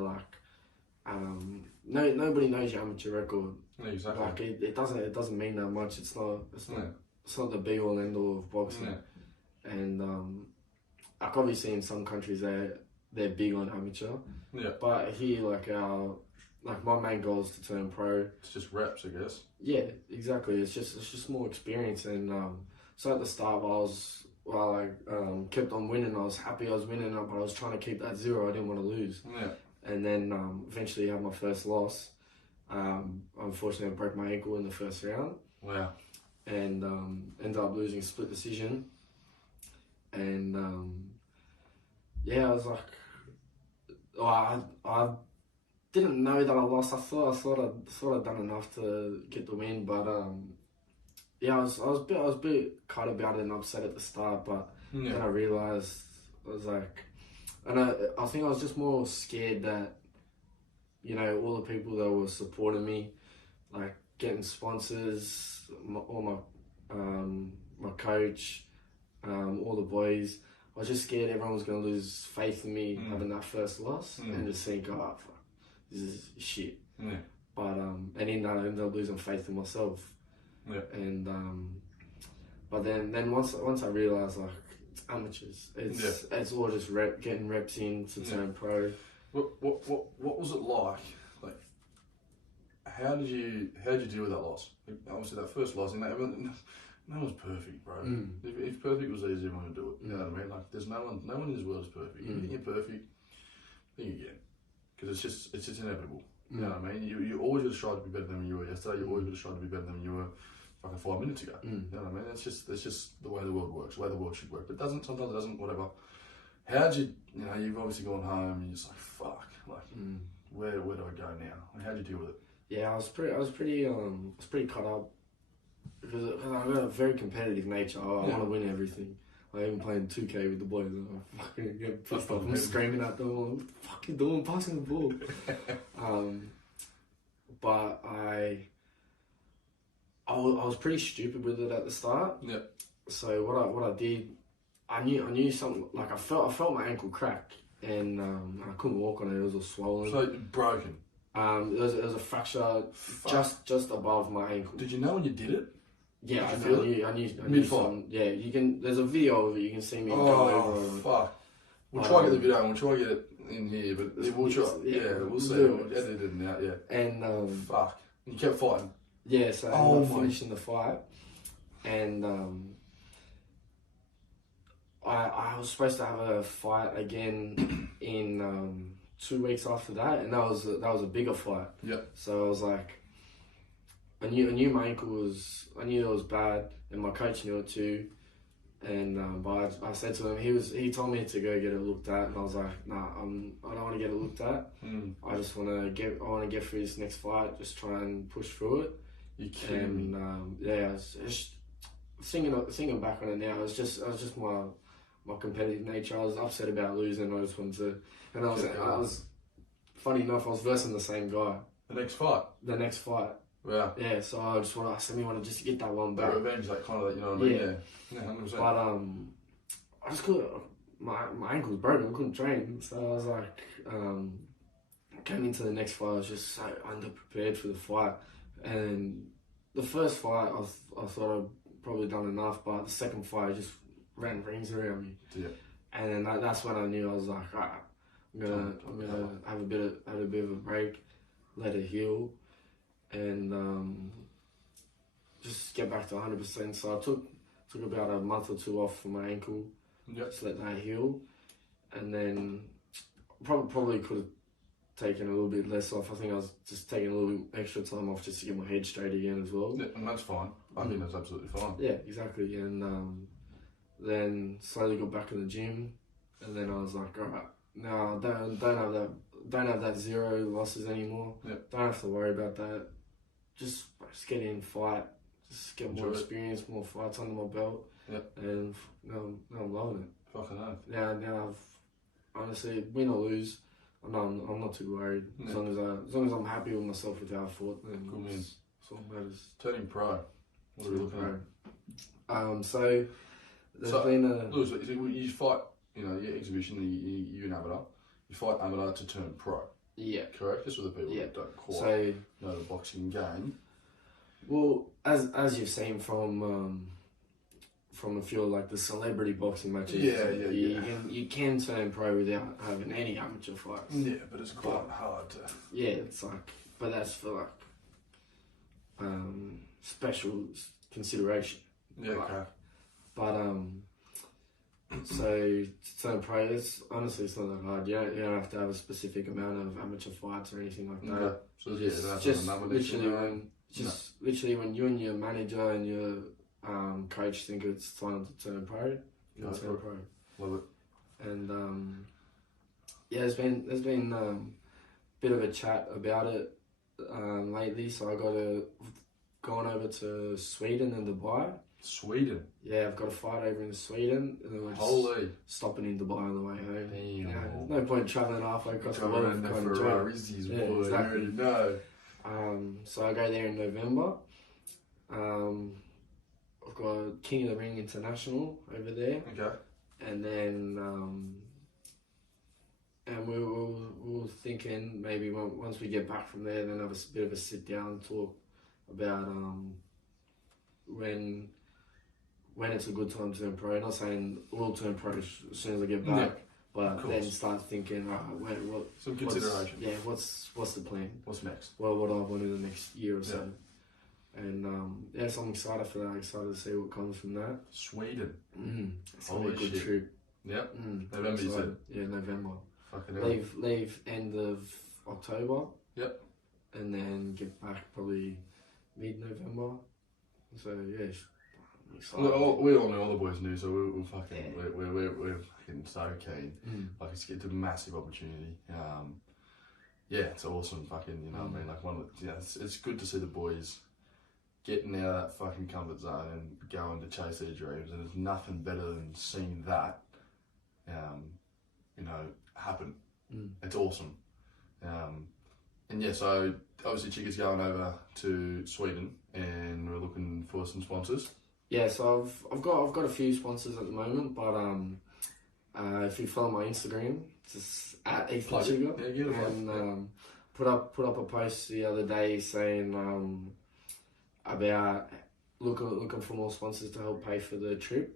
nobody knows your amateur record. Yeah, exactly. It doesn't mean that much. It's not the be all end all of boxing. Yeah. And obviously in some countries they're big on amateur. Yeah. But here my main goal is to turn pro. It's just reps, I guess. Yeah, exactly. It's just more experience, and so at the start I kept on winning. I was happy I was winning, but I was trying to keep that zero. I didn't want to lose. Yeah. And then eventually I had my first loss. Unfortunately, I broke my ankle in the first round. Wow. And ended up losing a split decision. And I was like, I didn't know that I lost. I thought I'd done enough to get the win, but I was a bit cut about it and upset at the start, but then I realised, I was like, and I think I was just more scared that, all the people that were supporting me, like getting sponsors, all my coach, all the boys, I was just scared everyone was going to lose faith in me having that first loss and just think, oh, fuck, this is shit. Yeah. But, and then I ended up losing faith in myself. Yeah. And but then once I realised it's amateurs, it's all just getting reps in to turn pro. What was it like how did you deal with that loss? Like, obviously, that first loss, no one's perfect, bro. If perfect was easy, everyone would do it. You know what I mean? Like, there's no one in this world is perfect. If you think you're perfect, think again, because it's just inevitable. You know what I mean? You always got to strive to be better than you were yesterday. You always got to strive to be better than you were fucking 5 minutes ago. You know what I mean? It's just the way the world works, the way the world should work. But sometimes it doesn't. Whatever. How'd you've obviously gone home and you're just like, fuck, like, where do I go now? Like, how'd you deal with it? Yeah, I was pretty caught up because I've got a very competitive nature. I want to win everything. I even playing 2K with the boys. I fucking get pissed off. I'm screaming at them. What the fuck you doing? Passing the ball. But I was pretty stupid with it at the start. Yeah. So what I did, I knew something. Like I felt my ankle crack, and I couldn't walk on it. It was all swollen. So broken. It was a fracture just above my ankle. Did you know when you did it? Yeah, I knew Mid-fight? Yeah, you can. There's a video of it. You can see me go over. Fuck. We'll try to get the video and we'll try to get it in here, but we'll try. Yeah, we'll see. We'll edit it out. Yeah. And fuck. You kept fighting. Yeah, so I ended up finishing the fight, and I was supposed to have a fight again in 2 weeks after that, and that was a bigger fight. Yeah. So I was like, I knew my ankle was, I knew it was bad, and my coach knew it too. And but I said to him, he told me to go get it looked at, and I was like, nah, I don't want to get it looked at. I just want to get through this next fight, just try and push through it. You kidding me? Yeah, it's thinking back on it now, it was just my competitive nature. I was upset about losing. I just wanted to, and I was funny enough, I was versing the same guy. The next fight. Yeah. Yeah, so I want to just get that one back. Revenge, like kind of like, you know what I mean? Yeah. 100%. But I just couldn't. My ankle was broken. I couldn't train, so I was like, going into the next fight, I was just so underprepared for the fight. And the first fight, I thought I'd probably done enough, but the second fight, I just ran rings around me. Yeah. And then that's when I knew. I was like, alright, I'm gonna have a bit of a break, let it heal, and just get back to 100%. So I took about a month or two off from my ankle, just let that heal, and then probably could have taken a little bit less off. I think I was just taking a little bit extra time off just to get my head straight again as well. Yeah, and that's fine. I think that's absolutely fine. Yeah, exactly. And then slowly got back in the gym, and then I was like, alright, now don't have that 0 losses anymore. Yeah. Don't have to worry about that. Just get in, fight, just get more experience, more fights under my belt. Yeah. And now I'm loving it. Fucking hell. Now I've honestly, win or lose, I'm not too worried. Yeah. As long as I'm happy with myself with how I fought, then that's all that matters. Turning pro. What are we looking at? So there's been a Lewis, you fight, your exhibition, you an amateur. You fight amateur to turn pro. Yeah. Correct? Just for the people that don't quite know the boxing game. Well, as you've seen from a few of like the celebrity boxing matches, you can turn pro without having any amateur fights. Yeah, but it's quite hard to. Yeah, it's like, but that's for like special consideration. Yeah, okay. But so to turn pro, it's not that hard. You don't have to have a specific amount of amateur fights or anything like that. Okay. So just literally when you and your manager and your coach think it's time to turn pro, you turn pro. Love it. And there's been a bit of a chat about it lately. So I gone over to Sweden and Dubai. Sweden? Yeah, I've got a fight over in Sweden, and then we're just stopping in Dubai on the way home. Damn. No point travelling halfway across the world. Yeah, exactly. You already know. So I go there in November. I've got King of the Ring International over there. Okay. And then and we were thinking maybe once we get back from there, then have a bit of a sit down talk about when it's a good time to turn pro. Not saying we'll turn pro as soon as I get back, but then start thinking, what? Some consideration. What's the plan? What's next? What do I want in the next year or so? And so I'm excited for that. Excited to see what comes from that. Sweden. It's gonna be a good trip. Yep. November, you said. Yeah, November. Fucking hell. Leave end of October. Yep. And then get back probably mid-November. So yeah, I'm excited. We all know all the boys knew, so we're fucking we're fucking so keen. Like it's a massive opportunity. It's awesome. Fucking, you know what I mean? Like it's good to see the boys getting out of that fucking comfort zone and going to chase their dreams. And there's nothing better than seeing that, happen. It's awesome. So obviously Chigga's going over to Sweden, and we're looking for some sponsors. Yeah, so I've got a few sponsors at the moment, but if you follow my Instagram, it's at Ethan Chigwidden, and put up a post the other day saying about looking for more sponsors to help pay for the trip.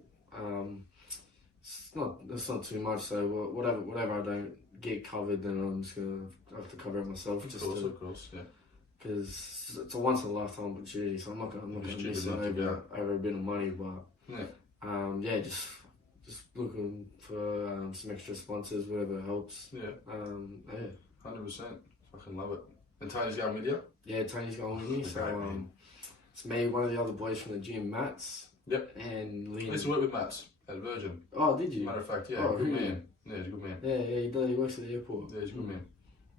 It's not too much, so whatever I don't get covered, then I'm just gonna have to cover it myself. Of course, yeah. Because it's a once in a lifetime opportunity, so I'm not gonna miss it over a bit of money. But just looking for some extra sponsors, whatever helps. 100%. Fucking love it. And Tony's going with you? Yeah, Tony's going with me. So it's me, one of the other boys from the gym, Mats. Yep. And Liam. I used to work with Mats at Virgin. Oh, did you? Matter of fact, yeah, good man. Yeah, he's a good man. Yeah, he does. He works at the airport. Yeah, he's a good man.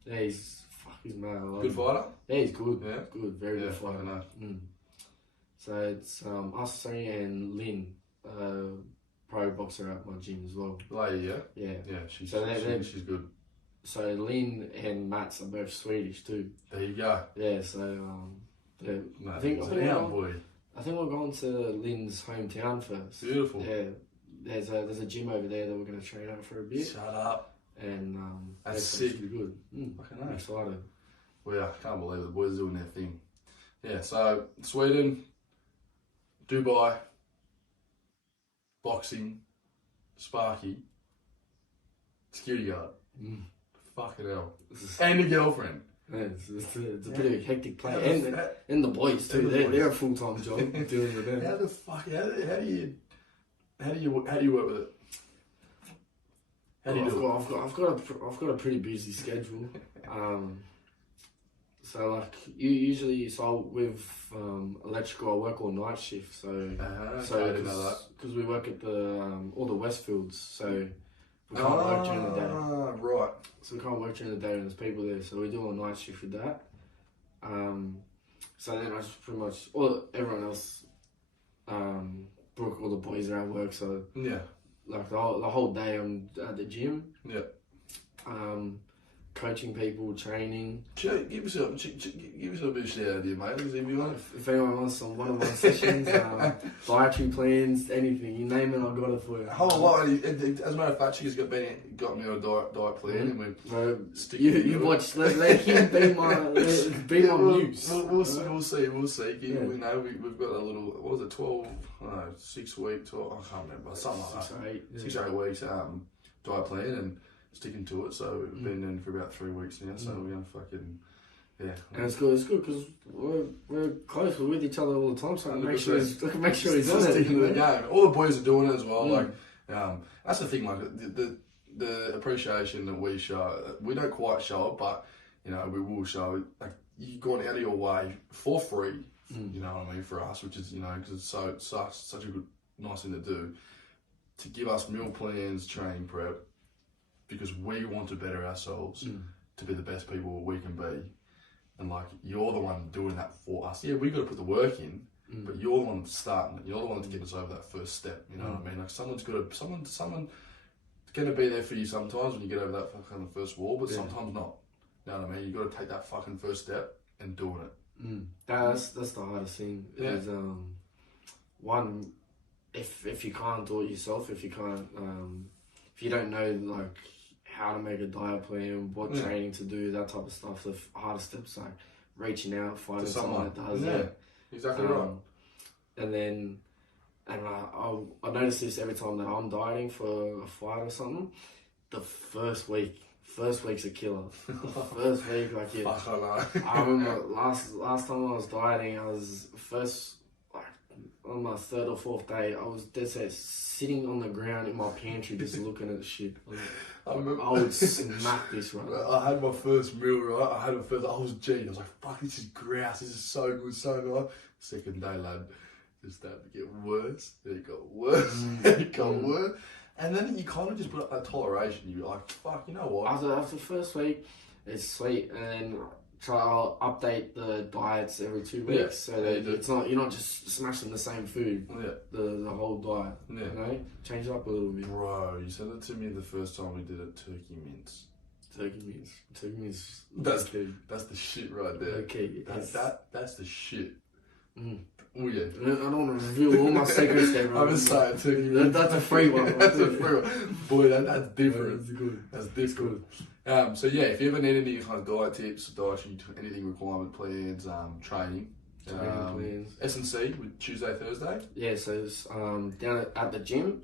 Yeah, he's mad. Good fighter? Yeah, he's good. Yeah? Good, very good fighter. I know. So it's us three and Lynn, pro boxer at my gym as well. Lady, yeah? Yeah. Yeah, she's good. So Lynn and Mats are both Swedish too. There you go. Yeah, so I think we're going to Lynn's hometown first. Beautiful. Yeah. There's a gym over there that we're going to train out for a bit. Shut up. And that's sick. Good. I'm excited. Well, I can't believe the boys are doing their thing. Yeah, so Sweden, Dubai, boxing, Sparky, security guard. Fucking hell. And a girlfriend. Yeah, it's a bit of a hectic play. And the boys too. They're a full-time job dealing with them. How the fuck? How do you work with it? How do you do it? I've got a pretty busy schedule. So like usually with electrical, I work all night shift. So because we work at all the Westfields, so we can't work during the day. Right. So we can't work during the day when there's people there. So we do all night shift with that. So then I just pretty much everyone else. Brooke, all the boys are at work, so like the whole day I'm at the gym. Yeah. Coaching people, training. Give us a bit of shout out here, mate. If you want. If anyone wants some one-on-one sessions, dietary plans, anything, you name it, I've got it for you. A whole lot. As a matter of fact, she's got me on a diet plan, and we're you watch. Let him be my muse. We'll see. Yeah. We know we've got a little. What was it? 6 weeks. 12. I can't remember. Something like that. 6 or 8 weeks. Diet plan and sticking to it. So we've been in for about 3 weeks now. So we're gonna fucking. Yeah. And it's good because we're close. We're with each other all the time, so I make sure he's on it. Yeah, all the boys are doing it as well. Like, that's the thing. Like the appreciation that we show, we don't quite show it, but you know we will show it. Like you've gone out of your way for free. You know what I mean, for us, which is because it's such a good, nice thing to do, to give us meal plans, training prep, because we want to better ourselves to be the best people we can be. And like you're the one doing that for us. Yeah, we got to put the work in, but you're the one starting it. You're the one that's getting us over that first step. You know what I mean? Like someone's gonna be there for you sometimes when you get over that fucking first wall, but sometimes not. You know what I mean? You got to take that fucking first step and doing it. That's the hardest thing. Yeah. Is one, if you can't do it yourself, if you can't, if you don't know like how to make a diet plan, what training to do, that type of stuff. The hardest steps like reaching out, finding someone that does that. Exactly right. And then, I notice this every time that I'm dieting for a fight or something. the first week. First week's a killer. First week, like yeah. Fuck, I know. I remember last time I was dieting, I was first like on my third or fourth day, I was dead set sitting on the ground in my pantry just looking at the shit. I would smack this right. I had my first meal, right? I was G. I was like, fuck, this is grouse. This is so good, so nice. Second day, lad, it started to get worse. Then it got worse. It got worse. And then you kind of just put up that toleration. You're like, fuck, you know what? After the first week, it's sweet, and then I'll update the diets every 2 weeks, so that you're not just smashing the same food. Yeah. The whole diet. Yeah. You know, change it up a little bit. Bro, you said it to me the first time we did it. Turkey mince. Turkey mince. That's the shit right there. Okay. That's the shit. Mm. Oh yeah. I don't want to reveal all my secrets there, bro. I'm just saying turkey mince. That's a free one. That's a free one. Boy, that's different. That's good. That's different. So yeah, if you ever need any kind of diet tips, dietary, anything, requirement plans, training plans. S&C with Tuesday, Thursday. Yeah, so it's down at the gym,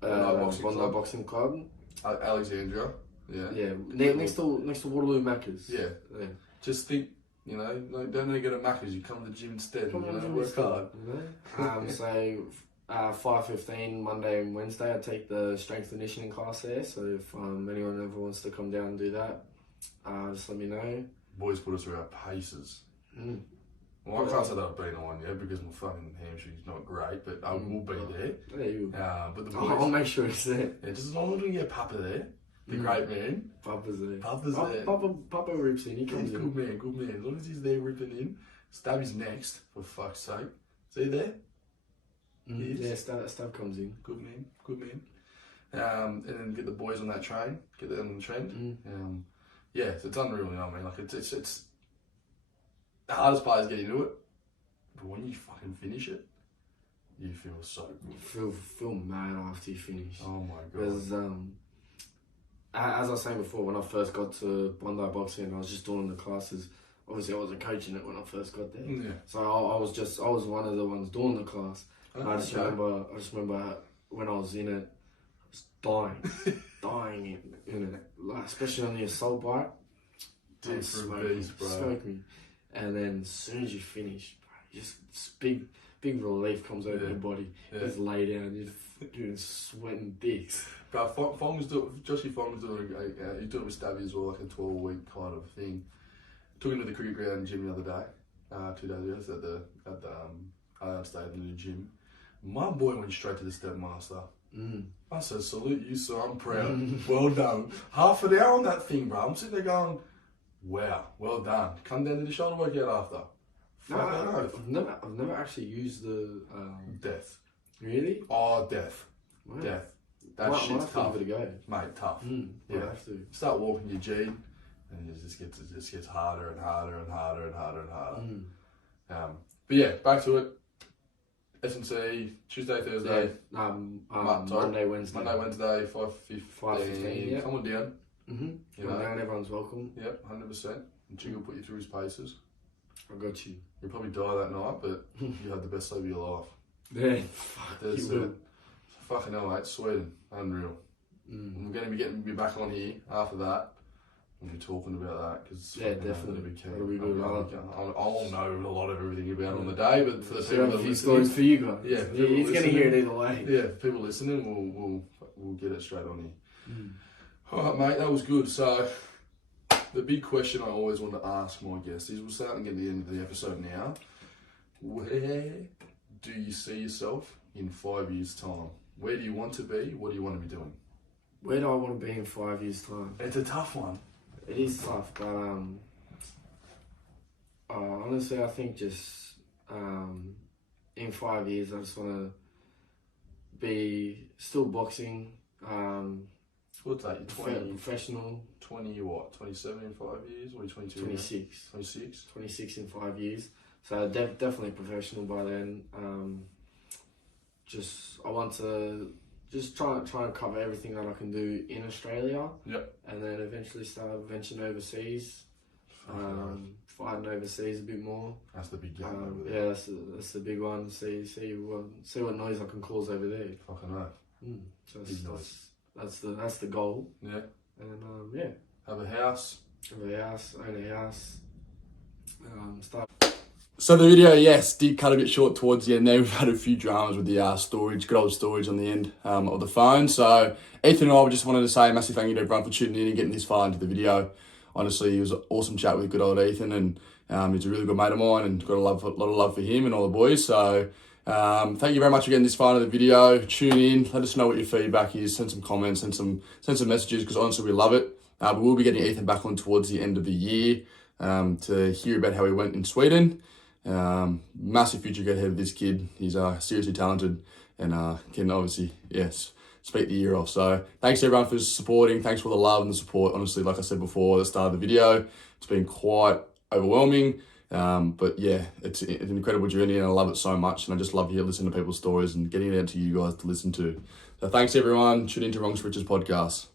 Bondi Boxing Club, Alexandria. Yeah. Next to Waterloo Macca's. Yeah. Just think, you know, don't need to go to Macca's. You come to the gym instead. Work hard. So 5:15 Monday and Wednesday, I take the strength and conditioning class there. So if anyone ever wants to come down and do that, just let me know. Boys put us through our paces. Well, I can't say that I've been on yet because my fucking hamstring's not great, but I will be there. Yeah, you will. But the boys, I'll make sure it's there. Yeah, just as long as we can get Papa there, the great man. Papa's there. There. Papa rips in. He comes in. Good man. As long as he's there ripping in, Stabby's next, for fuck's sake. Is he there? Yeah, Stab comes in. Good man. And then get the boys on that train, get them on the trend. Yeah, so it's unreal, you know what I mean? Like it's the hardest part is getting into it, but when you fucking finish it, you feel so good. Feel mad after you finish. Oh my god. Because as I was saying before, when I first got to Bondi Boxing, I was just doing the classes. Obviously, I wasn't coaching it when I first got there. Yeah. So I was one of the ones doing the class. I just remember when I was in it, I was dying in it, like, especially on the assault bike. Smoke me. And then as soon as you finish, bro, just big relief comes over your body. You just lay down, you're sweating dicks. But Joshy Fong's doing he's doing it with Stabby as well, like a 12-week kind of thing. Took him to the cricket ground gym the other day, 2 days ago, at the Island Stadium, the new gym. My boy went straight to the step master. I said, salute you, sir, I'm proud. Well done. Half an hour on that thing, bro. I'm sitting there going, wow, well done. Come down to the shoulder workout after. I've never actually used the death. Really? Oh, death. Wow. Death. That shit's tough. Give it a go. Mate, tough. Yeah. I have to. Start walking your G, and it just gets harder and harder and harder and harder and harder. But yeah, back to it. S&C, Tuesday, Thursday. Monday, Wednesday. 5:15. Come on down. You know, everyone's welcome. Yep, 100%. And Chig will put you through his paces. I got you. You'll probably die that night, but you had the best sleep of your life. Yeah, fuck, that's it. Fucking hell, mate. Sweden. Unreal. We're going to be getting you back on here after that. We'll be talking about that because definitely. That'll be good. I'll know a lot of everything about on the day, but for the people that are listening, stories for you guys. Yeah, he's going to hear it either way. Yeah, people listening, we'll get it straight on here. All right, mate. That was good. So the big question I always want to ask my guests is: we're starting to get to the end of the episode now. Where do you see yourself in 5 years' time? Where do you want to be? What do you want to be doing? Where do I want to be in 5 years' time? It's a tough one. It is tough, but honestly, I think just in 5 years, I just want to be still boxing. What's that? 20, professional. 20 what? 27 in 5 years? Or 22? 26. 26? 26 in 5 years. So definitely professional by then. I want to just try and cover everything that I can do in Australia. Yep. And then eventually start venturing overseas. Fighting overseas a bit more. That's the big game over there. Yeah, that's the big one. See what noise I can cause over there. Fucking right. So big noise. That's the goal. Yeah. And yeah, Have a house. own a house. Start. So the video, yes, did cut a bit short towards the end there. We've had a few dramas with the storage, good old storage on the end of the phone. So Ethan and I just wanted to say a massive thank you to everyone for tuning in and getting this far into the video. Honestly, it was an awesome chat with good old Ethan, and he's a really good mate of mine, and got a lot of love for him and all the boys. So thank you very much for getting this far into the video. Tune in, let us know what your feedback is, send some comments, send some messages, because honestly we love it. We will be getting Ethan back on towards the end of the year to hear about how he went in Sweden. Massive future ahead of this kid. He's seriously talented, and can obviously, yes, speak the year off. So thanks everyone for supporting. Thanks for the love and the support. Honestly, like I said before at the start of the video, it's been quite overwhelming. But yeah, it's an incredible journey, and I love it so much. And I just love listening to people's stories and getting it out to you guys to listen to. So thanks everyone. Tune into Wrongs for Riches podcast.